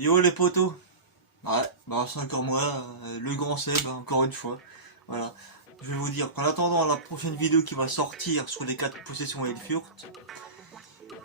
Yo les potos. Ouais, bah c'est encore moi, le grand Seb, encore une fois. Voilà. Je vais vous dire qu'en attendant la prochaine vidéo qui va sortir sur les 4 possessions et le furt,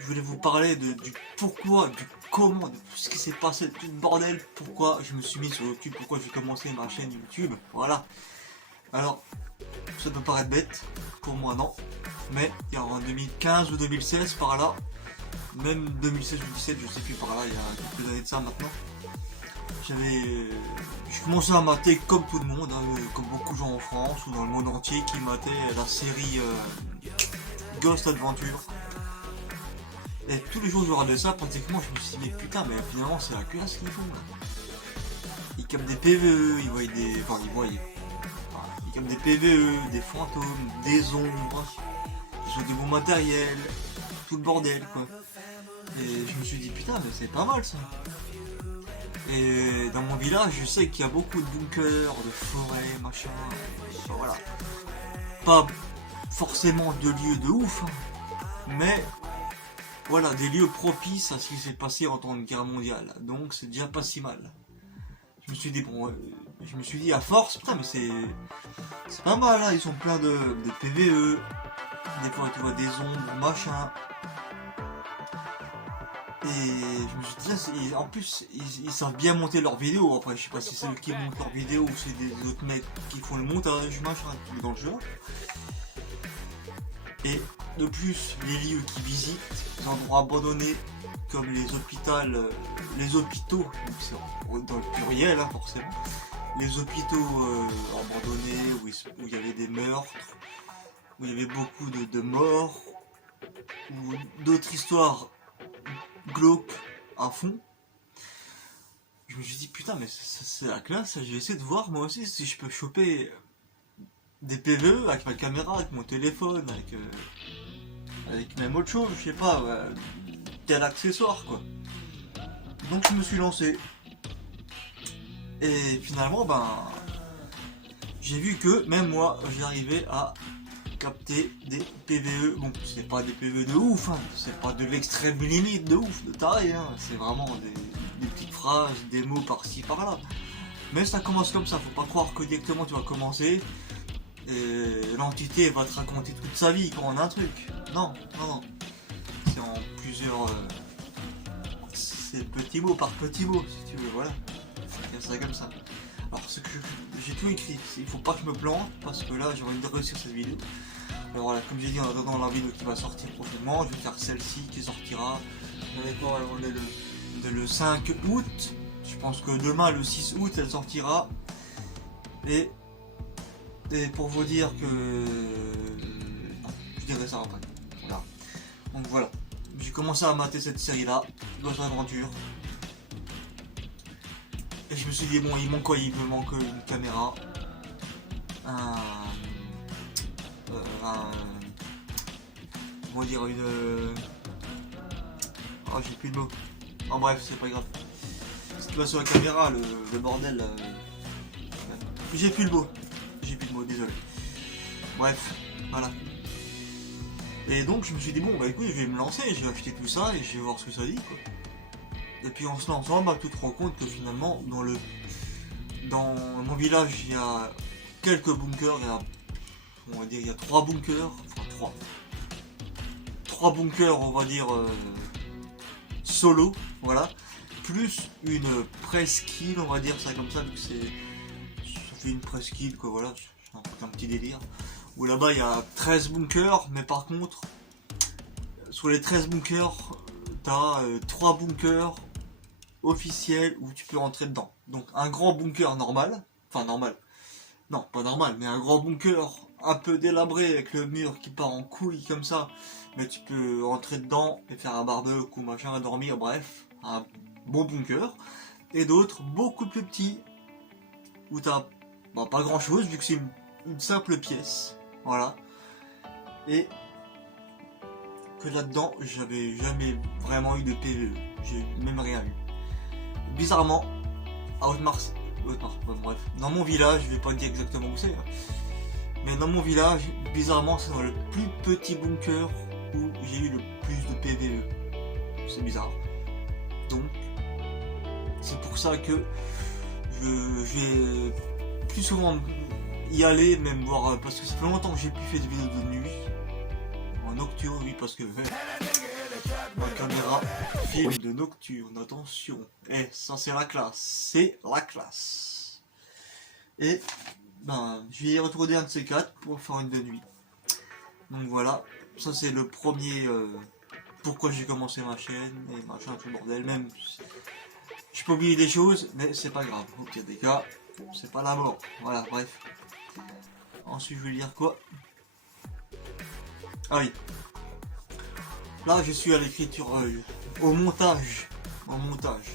je voulais vous parler du pourquoi, du comment, de tout ce qui s'est passé, tout le bordel, pourquoi je me suis mis sur YouTube, pourquoi j'ai commencé ma chaîne YouTube. Voilà. Alors, ça peut paraître bête, pour moi non, mais il y a en 2015 ou 2016 par là, même 2016 ou 2017, je sais plus par là, il y a quelques années de ça maintenant. Je commençais à mater comme tout le monde, hein, comme beaucoup de gens en France ou dans le monde entier qui mataient la série Ghost Adventure. Et tous les jours je regardais ça, pratiquement je me suis dit putain mais finalement c'est la classe qu'ils font là. Ils captent des PVE, ils voient des. Enfin ils captent des PVE, des fantômes, des ombres, ils ont du bon matériel, tout le bordel quoi. Et je me suis dit putain mais c'est pas mal ça. Et dans mon village, je sais qu'il y a beaucoup de bunkers, de forêts, machin, voilà. Pas forcément de lieux de ouf, hein, mais voilà, des lieux propices à ce qui s'est passé en temps de guerre mondiale. Donc c'est déjà pas si mal. Je me suis dit, bon, je me suis dit à force, putain, mais c'est pas mal, hein, ils sont pleins de PVE, des fois tu vois des ombres, machin. Et je me suis dit, en plus, ils savent bien monter leurs vidéos. Après, je sais pas si c'est eux qui montent leurs vidéos ou c'est des autres mecs qui font le montage, machin, dans le jeu. Et de plus, les lieux qu'ils visitent, les endroits abandonnés, comme les hôpitaux, donc c'est dans le pluriel, hein, forcément. Les hôpitaux abandonnés, où il y avait des meurtres, où il y avait beaucoup de morts, ou d'autres histoires glauque à fond. Je me suis dit putain mais c'est la classe, je vais essayer de voir moi aussi si je peux choper des PVE avec ma caméra, avec mon téléphone, avec même autre chose, je sais pas, tel accessoire quoi. Donc je me suis lancé. Et finalement j'ai vu que même moi j'arrivais à capter des PVE. Bon, c'est pas des PVE de ouf, hein. C'est pas de l'extrême limite de ouf, de taré, hein. C'est vraiment des petites phrases, des mots par-ci par-là. Mais ça commence comme ça, faut pas croire que directement tu vas commencer et l'entité va te raconter toute sa vie quand on a un truc. Non, non, non. C'est en plusieurs. C'est petit mot par petit mot, si tu veux, voilà. C'est comme ça. Alors, ce que j'ai tout écrit, il faut pas que je me plante parce que là j'ai envie de réussir cette vidéo. Alors voilà, comme j'ai dit en attendant la vidéo qui va sortir prochainement, je vais faire celle-ci qui sortira. On est le 5 août. Je pense que demain, le 6 août, elle sortira. Et pour vous dire que. Non, je dirai ça après. Voilà. Donc voilà. J'ai commencé à mater cette série-là, Ghost Adventure. Et je me suis dit, bon, il manque quoi? Il me manque une caméra. On va dire une. Oh, j'ai plus de mots. En bref, c'est pas grave. Ce qui va sur la caméra, le bordel. J'ai plus le mot. J'ai plus de mots, désolé. Bref, voilà. Et donc, je me suis dit, bon, bah écoute, je vais me lancer, je vais acheter tout ça et je vais voir ce que ça dit, quoi. Et puis en se lançant, tu te rends compte que finalement, dans mon village, il y a quelques bunkers, on va dire, il y a 3 bunkers, enfin 3 bunkers, on va dire, solo, voilà, plus une presqu'île, on va dire ça comme ça, vu que ça fait une presqu'île, quoi, voilà, c'est un petit délire, où là-bas il y a 13 bunkers, mais par contre, sur les 13 bunkers, t'as 3 bunkers officiels où tu peux rentrer dedans. Donc un grand bunker normal, enfin normal, non pas normal, mais un grand bunker un peu délabré avec le mur qui part en couille comme ça, mais tu peux rentrer dedans et faire un barbecue ou machin, dormir, bref, un bon bunker. Et d'autres beaucoup plus petits où t'as pas grand chose vu que c'est une simple pièce, voilà. Et que là-dedans j'avais jamais vraiment eu de PVE, j'ai même rien eu. Bizarrement, à Haute-Mars, bref, dans mon village, je vais pas dire exactement où c'est, hein, mais dans mon village, bizarrement, c'est dans le plus petit bunker où j'ai eu le plus de PVE. C'est bizarre. Donc, C'est pour ça que je vais plus souvent y aller, même voir, parce que ça fait longtemps que j'ai plus fait de vidéos de nuit. En nocturne, oui, parce que ma caméra filme de nocturne, attention. Et ça c'est la classe, c'est la classe. Et ben, je vais y retourner un de ces quatre pour faire une de nuit. Donc voilà, ça c'est le premier pourquoi j'ai commencé ma chaîne et machin, tout le bordel. Même je peux oublier des choses, mais c'est pas grave. Au pire des cas, c'est pas la mort. Voilà, bref. Ensuite, je vais lire quoi? Ah oui. Là, je suis à l'écriture, au montage. Au montage.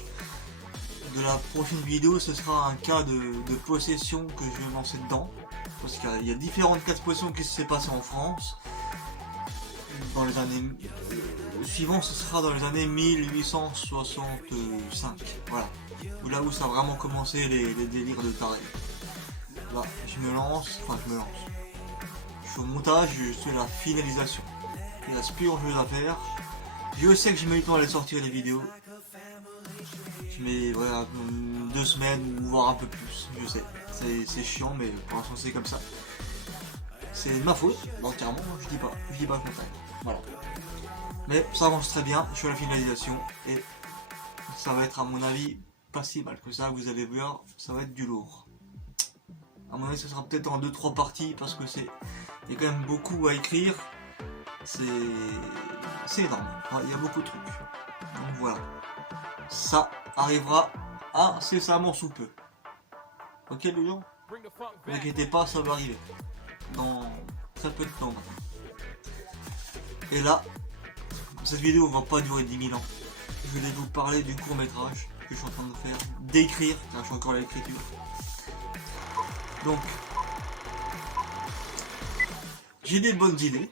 De la prochaine vidéo, ce sera un cas de possession que je vais lancer dedans. Parce qu'il y a différentes cas de possession qui s'est passé en France. Dans les années suivantes, ce sera dans les années 1865. Voilà. Là où ça a vraiment commencé les délires de taré. Là, je me lance. Je suis au montage, je suis à la finalisation. Il reste plus grand chose à faire. Je sais que je mets du temps à aller sortir les vidéos. Je mets voilà, 2 semaines, voire un peu plus, je sais. C'est chiant, mais pour l'instant c'est comme ça. C'est de ma faute, entièrement, je dis pas le contraire. Voilà. Mais ça avance très bien, je suis à la finalisation et ça va être à mon avis pas si mal que ça, vous allez voir, ça va être du lourd. À mon avis ça sera peut-être en 2-3 parties parce que il y a quand même beaucoup à écrire. C'est énorme, il y a beaucoup de trucs. Donc voilà. Ça arrivera incessamment sous peu. Ok les gens? Ne vous inquiétez pas, ça va arriver. Dans très peu de temps maintenant. Et là, cette vidéo va pas durer 10 000 ans. Je vais vous parler du court métrage que je suis en train de faire, d'écrire, car je suis encore à l'écriture. Donc, j'ai des bonnes idées.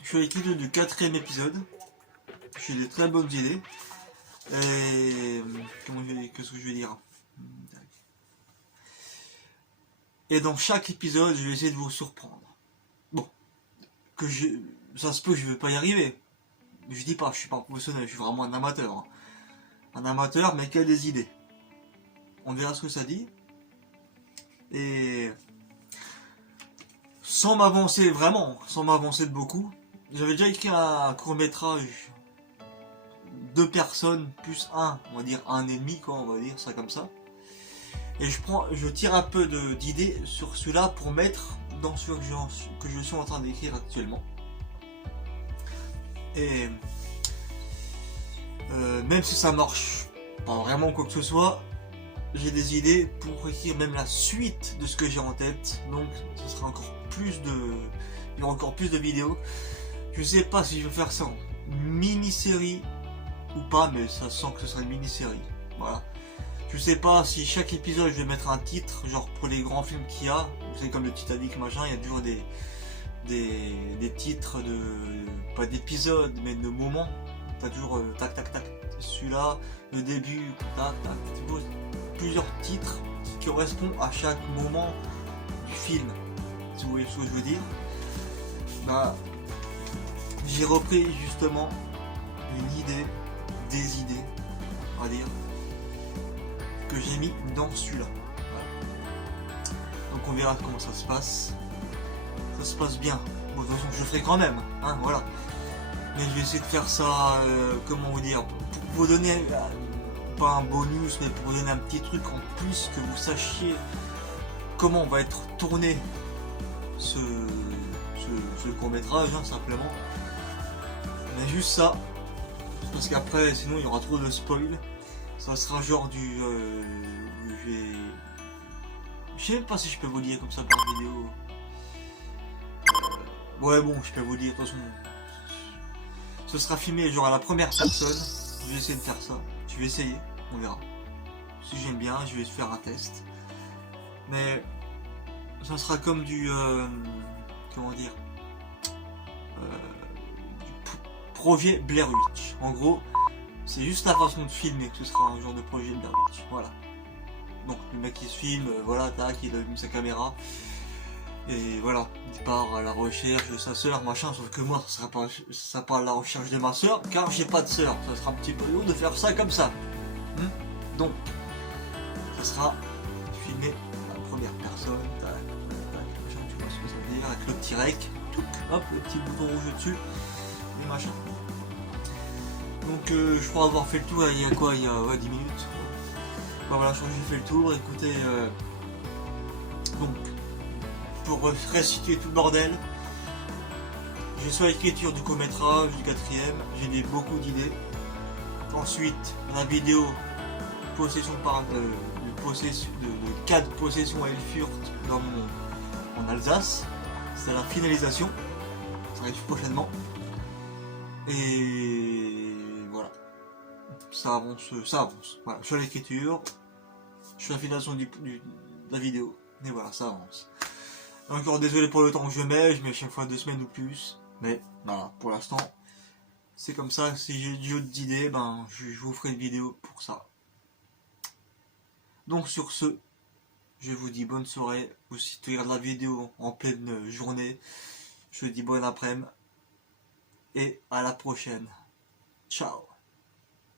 Je suis à l'écriture du 4e épisode. J'ai des très bonnes idées. Et qu'est-ce que je vais dire? Et dans chaque épisode, je vais essayer de vous surprendre. Bon, ça se peut que je ne vais pas y arriver. Je dis pas, je suis pas professionnel, je suis vraiment un amateur. Hein. Un amateur, mais qui a des idées. On verra ce que ça dit. Et sans m'avancer vraiment, sans m'avancer de beaucoup, j'avais déjà écrit un court-métrage. 2 personnes plus un, on va dire un et demi, quoi, on va dire ça comme ça. Et je tire un peu d'idées sur celui-là pour mettre dans ce que je suis en train d'écrire actuellement. Et même si ça marche pas vraiment quoi que ce soit, j'ai des idées pour écrire même la suite de ce que j'ai en tête. Donc ce sera encore plus il y aura encore plus de vidéos. Je sais pas si je vais faire ça en mini-série ou pas, mais ça sent que ce sera une mini-série. Voilà. Je sais pas si chaque épisode je vais mettre un titre, genre pour les grands films qu'il y a, vous savez comme le Titanic machin, il y a toujours des titres pas d'épisodes, mais de moments. T'as toujours tac tac tac, celui-là, le début, tac tac, plusieurs titres qui correspondent à chaque moment du film. Si vous voyez ce que je veux dire. Bah, j'ai repris justement des idées, on va dire, que j'ai mis dans celui-là. Voilà. Donc on verra comment ça se passe. Ça se passe bien. Bon, de toute façon, je le ferai quand même, hein, voilà. Mais je vais essayer de faire ça, comment vous dire, pour vous donner, pas un bonus, mais pour vous donner un petit truc en plus, que vous sachiez comment va être tourné ce court-métrage, hein, simplement. Mais juste ça, parce qu'après, sinon, il y aura trop de spoil. Ça sera genre je sais même pas si je peux vous dire comme ça par vidéo. Ouais bon, je peux vous dire, de toute façon. Ce sera filmé genre à la première personne. Je vais essayer de faire ça. Je vais essayer, on verra. Si j'aime bien, je vais faire un test. Mais ça sera comme comment dire, du projet Blair Witch. En gros, c'est juste la façon de filmer que ce sera un genre de projet Blair Witch. Voilà. Donc le mec qui se filme, voilà, tac, il allume sa caméra. Et voilà, il part à la recherche de sa sœur, machin, sauf que moi, ça sera pas à la recherche de ma sœur, car j'ai pas de sœur. Ça sera un petit peu lourd de faire ça comme ça. Donc, ça sera filmé à la première personne. Tac, tac, machin, tu vois ce que ça veut dire, avec le petit rec, hop, le petit bouton rouge dessus, et machin. Donc je crois avoir fait le tour il y a quoi, il y a 10 minutes. Bon, voilà, j'ai fait le tour, écoutez, donc pour restituer tout le bordel, j'ai soit l'écriture du court-métrage, du 4ème, j'ai beaucoup d'idées. Ensuite, la vidéo, possession de cas de possession à Elfurt en Alsace, c'est la finalisation, ça arrive prochainement. Et voilà, ça avance. Voilà, sur l'écriture, sur la finalisation de la vidéo, mais voilà, ça avance. Encore désolé pour le temps que je mets chaque fois 2 semaines ou plus, mais voilà, pour l'instant, c'est comme ça. Si j'ai d'autres idées, ben je vous ferai une vidéo pour ça. Donc sur ce, je vous dis bonne soirée, ou si tu regardes la vidéo en pleine journée, je te dis bon après-midi, et à la prochaine. Ciao.